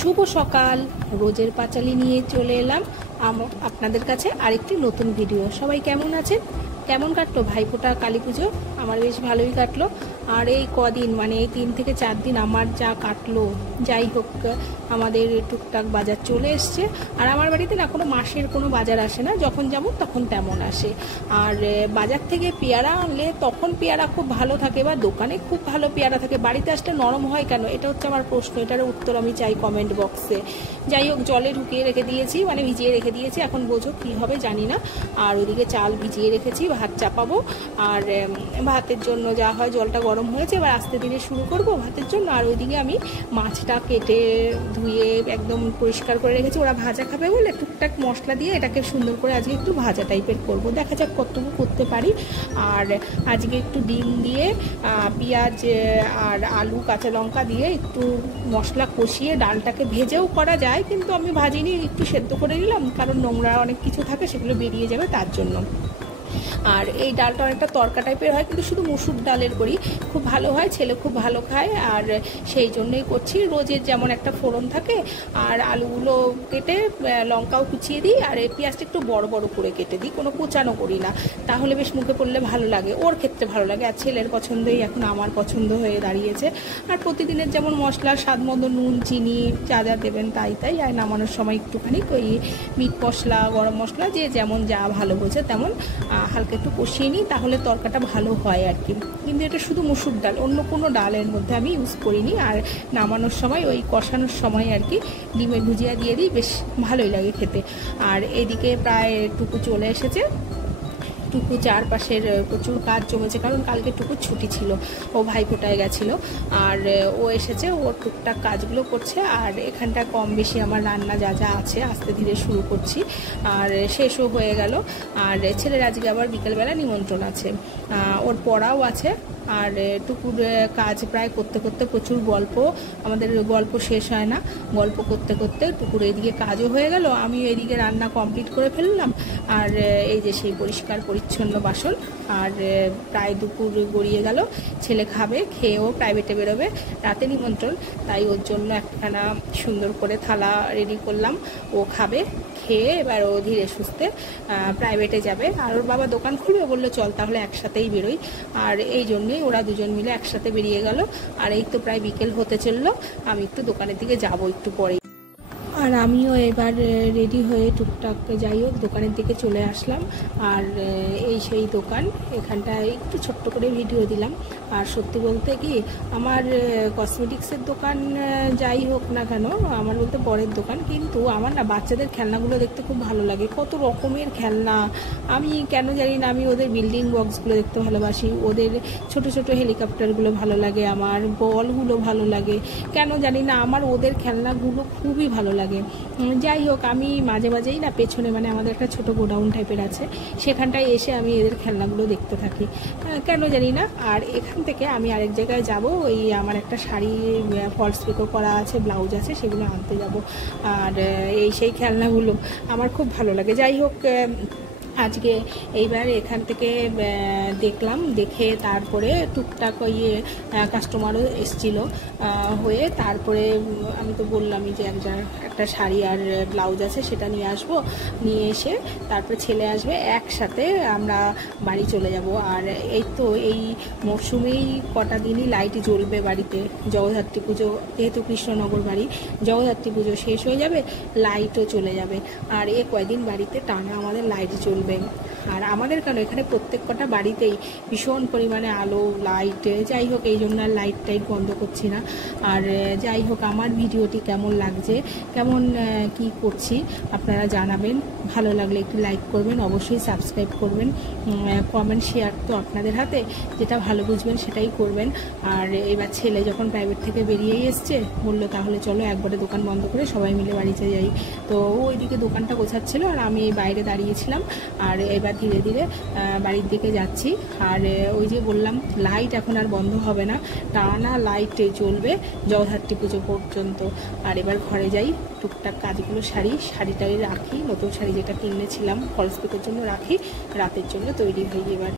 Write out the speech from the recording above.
শুভ সকাল। রোজের পাঁচালী নিয়ে চলে এলাম আপনাদের কাছে আরেকটি নতুন ভিডিও। সবাই কেমন আছেন? কেমন কাটলো ভাইফোঁটা কালী পুজো? আমার বেশ ভালোই কাটলো। আর এই কদিন মানে এই 3 থেকে 4 দিন আমার যা কাটলো, যাই হোক আমাদের টুকটাক বাজার চলে এসছে। আর আমার বাড়িতে না কোনো মাসের কোনো বাজার আসে না, যখন যেমন তখন তেমন আসে। আর বাজার থেকে পেয়ারা আনলে তখন পেয়ারা খুব ভালো থাকে, বা দোকানে খুব ভালো পেয়ারা থাকে, বাড়িতে আসলে নরম হয় কেন? এটা হচ্ছে আমার প্রশ্ন, এটার উত্তর আমি চাই কমেন্ট বক্সে। যাই হোক, জলে ঢুকিয়ে রেখে দিয়েছি, মানে ভিজিয়ে রেখে দিয়েছি, এখন বোঝো কী হবে জানি না। আর ওইদিকে চাল ভিজিয়ে রেখেছি, ভাত চাপাবো। আর ভাতের জন্য যা হয়, জলটা গরম হয়েছে, এবার আস্তে ধীরে শুরু করব ভাতের জন্য। আর ওইদিকে আমি মাছটা কেটে ধুয়ে একদম পরিষ্কার করে রেখেছি। ওরা ভাজা খাবে বলে টুকটাক মশলা দিয়ে এটাকে সুন্দর করে আজকে একটু ভাজা টাইপের করব, দেখা যাক কতটুকু করতে পারি। আর আজকে একটু ডিম দিয়ে পেঁয়াজ আর আলু কাঁচা লঙ্কা দিয়ে একটু মশলা কষিয়ে ডালটাকে ভেজেও করা যায়, কিন্তু আমি ভাজিনি, একটু সেদ্ধ করে নিলাম, কারণ নোংরা অনেক কিছু থাকে, সেগুলো বেরিয়ে যাবে তার জন্য। আর এই ডালটা অনেকটা তরকা টাইপের হয়, কিন্তু শুধু মুসুর ডালের করি, খুব ভালো হয়, ছেলে খুব ভালো খায়, আর সেই জন্যই করছি। রোজের যেমন একটা ফোড়ন থাকে, আর আলুগুলো কেটে লঙ্কাও কুচিয়ে দিই, আর এই পেঁয়াজটা একটু বড় বড় করে কেটে দিই, কোনো কুচানো করি না, তাহলে বেশ মুখে পড়লে ভালো লাগে, ওর ক্ষেত্রে ভালো লাগে। আর ছেলের পছন্দই এখন আমার পছন্দ হয়ে দাঁড়িয়েছে। আর প্রতিদিনের যেমন মশলা স্বাদ মতো নুন চিনি যা যা দেবেন তাই তাই। আর নামানোর সময় একটুখানি ওই মিট মশলা গরম মশলা যে যেমন যা ভালো বোঝে তেমন হালকা একটু কষিয়ে নিই, তাহলে তরকাটা ভালো হয় আর কি। কিন্তু এটা শুধু মুসুর ডাল, অন্য কোনো ডালের মধ্যে আমি ইউজ করিনি। আর নামানোর সময় ওই কষানোর সময় আর কি ডিমের ভুজিয়া দিয়ে দিই, বেশ ভালোই লাগে খেতে। আর এদিকে প্রায় টুকু চলে এসেছে। টুকু চারপাশের প্রচুর কাজ জমেছে, কারণ কালকে টুকু ছুটি ছিল, ও ভাইফোঁটায় গেছিলো। আর ও এসেছে, ও টুকটাক কাজগুলো করছে। আর এখানটা কম বেশি আমার রান্না যা যা আছে আস্তে ধীরে শুরু করছি, আর শেষও হয়ে গেল। আর ছেলের আজকে আবার বিকেলবেলা নিমন্ত্রণ আছে, ওর পড়াও আছে। আর টুকুর কাজ প্রায় করতে করতে প্রচুর গল্প, আমাদের গল্প শেষ হয় না, গল্প করতে করতে টুকুর এদিকে কাজও হয়ে গেল, আমি এদিকে রান্না কমপ্লিট করে ফেললাম। আর এই যে সেই পরিষ্কার পরিচ্ছন্ন বাসন। আর প্রায় দুপুর গড়িয়ে গেল, ছেলে খাবে, খেয়েও প্রাইভেটে বেরোবে, রাতে নিমন্ত্রণ, তাই ওর জন্য একখানা সুন্দর করে থালা রেডি করলাম। ও খাবে, খেয়ে এবার ও ধীরে সুস্থে প্রাইভেটে যাবে। আর ওর বাবা দোকান খুলবে, বললো চল তাহলে একসাথেই বেরোই। আর এই জন্যেই ওরা দুজন মিলে একসাথে বেরিয়ে গেল। আর এই তো প্রায় বিকেল হতে চললো, আমি একটু দোকানের দিকে যাব একটু পরে। আর আমিও এবার রেডি হয়ে টুকটাক যাই হোক দোকানের দিকে চলে আসলাম। আর এই সেই দোকান, এখানটায় একটু ছোট্ট করে ভিডিও দিলাম। আর সত্যি বলতে কি, আমার কসমেটিক্সের দোকান যাই হোক না কেন, আমার বলতে বরের দোকান, কিন্তু আমার না বাচ্চাদের খেলনাগুলো দেখতে খুব ভালো লাগে, কত রকমের খেলনা। আমি কেন জানি না, আমি ওদের বিল্ডিং বক্সগুলো দেখতে ভালোবাসি, ওদের ছোট ছোট হেলিকপ্টারগুলো ভালো লাগে, আমার বলগুলো ভালো লাগে, কেন জানি না আমার ওদের খেলনাগুলো খুবই ভালো লাগে। যাই হোক, আমি মাঝে মাঝেই না পেছনে, মানে আমাদের একটা ছোট গোডাউন টাইপের আছে, সেখানটায় এসে আমি এদের খেলনাগুলো দেখতে থাকি, কেন জানি না। আর এখান থেকে আমি আরেক জায়গায় যাব, ওই আমার একটা শাড়ি ফলস পিকো করা আছে, ব্লাউজ আছে, সেগুলো আনতে যাব। আর এই সেই খেলনাগুলো আমার খুব ভালো লাগে। যাই হোক, আজকে এইবার এখান থেকে দেখলাম, দেখে তারপরে টুকটাক ওই কাস্টমারও এসেছিলো, হয়ে তারপরে আমি তো বললামই যে একটা শাড়ি আর ব্লাউজ আছে, সেটা নিয়ে আসবো, নিয়ে এসে তারপরে ছেলে আসবে, একসাথে আমরা বাড়ি চলে যাব। আর এই তো এই মরশুমেই কটা দিনই লাইট জ্বলবে বাড়িতে, জগদ্ধাত্রী পুজো, যেহেতু কৃষ্ণনগর বাড়ি, জগদ্ধাত্রী পুজো শেষ হয়ে যাবে, লাইটও চলে যাবে। আর এ কয়দিন বাড়িতে টানা আমাদের লাইট জ্বলবে। আর আমাদের কেন, এখানে প্রত্যেক কটা বাড়িতেই ভীষণ পরিমাণে আলো লাইট, যাই হোক এই জন্য আর লাইট টাইট বন্ধ করছি না। আর যাই হোক, আমার ভিডিওটি কেমন লাগছে, কেমন কি করছি আপনারা জানাবেন, ভালো লাগলে একটু লাইক করবেন, অবশ্যই সাবস্ক্রাইব করবেন, কমেন্ট শেয়ার তো আপনাদের হাতে, যেটা ভালো বুঝবেন সেটাই করবেন। আর এবার ছেলে যখন প্রাইভেট থেকে বেরিয়েই এসছে, বললো তাহলে চলো একবারে দোকান বন্ধ করে সবাই মিলে বাড়িতে যাই। তো ওইদিকে দোকানটা গোছাচ্ছিল, আর আমি বাইরে দাঁড়িয়েছিলাম। আর এবার ধীরে ধীরে বাড়ির দিকে যাচ্ছি। আর ওই যে বললাম, লাইট এখন আর বন্ধ হবে না, টানা লাইট জ্বলবে জগদ্ধাত্রী পুজো পর্যন্ত। আর এবার ঘরে যাই, টুকটাক কাজগুলো শাড়িটাই রাখি, নতুন শাড়ি যেটা কিনেছিলাম ফলস পিকোর জন্য রাখি, রাতের জন্য তৈরি হয়ে এবার